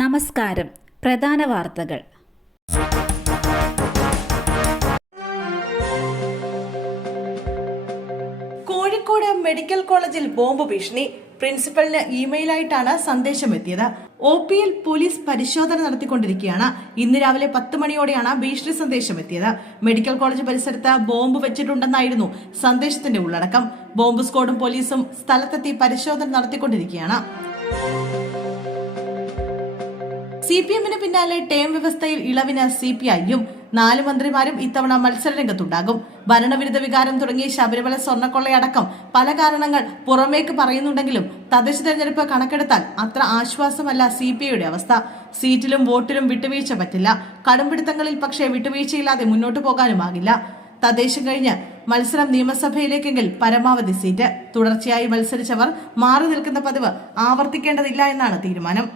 നമസ്കാരം. പ്രധാന വാർത്തകൾ. കോഴിക്കോട് മെഡിക്കൽ കോളേജിൽ ബോംബ് ഭീഷണി. പ്രിൻസിപ്പലിന് ഇമെയിലായിട്ടാണ് സന്ദേശം എത്തിയത്. OPയിൽ പോലീസ് പരിശോധന നടത്തിക്കൊണ്ടിരിക്കുകയാണ്. ഇന്ന് രാവിലെ 10 മണിയോടെയാണ് ഭീഷണി സന്ദേശം എത്തിയത്. മെഡിക്കൽ കോളേജ് പരിസരത്ത് ബോംബ് വെച്ചിട്ടുണ്ടെന്നായിരുന്നു സന്ദേശത്തിന്റെ ഉള്ളടക്കം. ബോംബ് സ്ക്വാഡും പോലീസും സ്ഥലത്തെത്തി പരിശോധന നടത്തിക്കൊണ്ടിരിക്കുകയാണ്. CPMന് പിന്നാലെ ടേം വ്യവസ്ഥയിൽ ഇളവിന് CPIയും 4 മന്ത്രിമാരും ഇത്തവണ മത്സരരംഗത്തുണ്ടാകും. ഭരണവിരുദ്ധ വികാരം തുടങ്ങിയ ശബരിമല സ്വർണ്ണക്കൊള്ളയടക്കം പല കാരണങ്ങൾ പുറമേക്ക് പറയുന്നുണ്ടെങ്കിലും തദ്ദേശ തെരഞ്ഞെടുപ്പ് കണക്കെടുത്താൽ അത്ര ആശ്വാസമല്ല CPIയുടെ അവസ്ഥ. സീറ്റിലും വോട്ടിലും വിട്ടുവീഴ്ച പറ്റില്ല. കടുംപിടുത്തങ്ങളിൽ പക്ഷേ വിട്ടുവീഴ്ചയില്ലാതെ മുന്നോട്ടു പോകാനുമാകില്ല. തദ്ദേശം കഴിഞ്ഞ് മത്സരം നിയമസഭയിലേക്കെങ്കിൽ പരമാവധി സീറ്റ്. തുടർച്ചയായി മത്സരിച്ചവർ മാറി നിൽക്കുന്ന പതിവ് ആവർത്തിക്കേണ്ടതില്ല എന്നാണ് തീരുമാനം.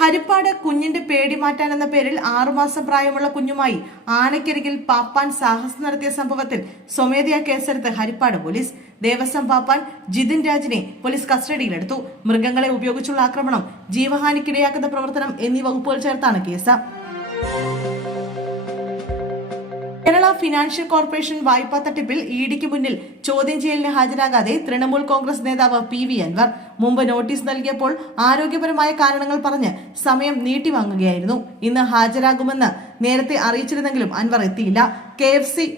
ഹരിപ്പാട് കുഞ്ഞിന്റെ പേടി മാറ്റാൻ എന്ന പേരിൽ 6 മാസം പ്രായമുള്ള കുഞ്ഞുമായി ആനക്കരികിൽ പാപ്പാൻ സാഹസം നടത്തിയ സംഭവത്തിൽ സ്വമേധയാ കേസെടുത്ത് ഹരിപ്പാട് പോലീസ്. ദേവസ്വം പാപ്പാൻ ജിതിൻ രാജിനെ പോലീസ് കസ്റ്റഡിയിലെടുത്തു. മൃഗങ്ങളെ ഉപയോഗിച്ചുള്ള ആക്രമണം, ജീവഹാനിക്കിടയാക്കുന്ന പ്രവർത്തനം എന്നീ വകുപ്പുകൾ ചേർത്താണ് കേസ്. കേരള ഫിനാൻഷ്യൽ കോർപ്പറേഷൻ വായ്പാ തട്ടിപ്പിൽ EDക്ക് മുന്നിൽ ചോദ്യം ചെയ്യലിന് ഹാജരാകാതെ തൃണമൂൽ കോൺഗ്രസ് നേതാവ് PV അൻവർ. മുമ്പ് നോട്ടീസ് നൽകിയപ്പോൾ ആരോഗ്യപരമായ കാരണങ്ങൾ പറഞ്ഞ് സമയം നീട്ടിവാങ്ങുകയായിരുന്നു. ഇന്ന് ഹാജരാകുമെന്ന് നേരത്തെ അറിയിച്ചിരുന്നെങ്കിലും അൻവർ എത്തിയില്ല. KFC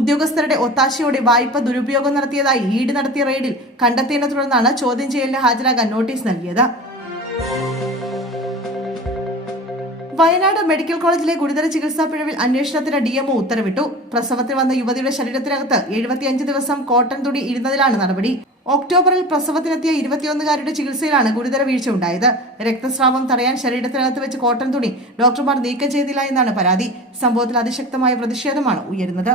ഉദ്യോഗസ്ഥരുടെ ഒത്താശയോടെ വായ്പ ദുരുപയോഗം നടത്തിയതായി ED നടത്തിയ റെയ്ഡിൽ കണ്ടെത്തിയതിനെ തുടർന്നാണ് ചോദ്യം ചെയ്യലിന് ഹാജരാകാൻ നോട്ടീസ് നൽകിയത്. വയനാട് മെഡിക്കൽ കോളേജിലെ ഗുരുതര ചികിത്സാ പിഴവിൽ അന്വേഷണത്തിന് DMO ഉത്തരവിട്ടു. പ്രസവത്തിൽ വന്ന യുവതിയുടെ ശരീരത്തിനകത്ത് 75 ദിവസം കോട്ടൺ തുണി ഇരുന്നതിലാണ് നടപടി. ഒക്ടോബറിൽ പ്രസവത്തിനെത്തിയ 21-കാരിയുടെ ചികിത്സയിലാണ് ഗുരുതര വീഴ്ച ഉണ്ടായത്. രക്തസ്രാവം തടയാൻ ശരീരത്തിനകത്ത് വെച്ച് കോട്ടൺ തുണി ഡോക്ടർമാർ നീക്കം ചെയ്തില്ല എന്നാണ് പരാതി. സംഭവത്തിൽ അതിശക്തമായ പ്രതിഷേധമാണ് ഉയരുന്നത്.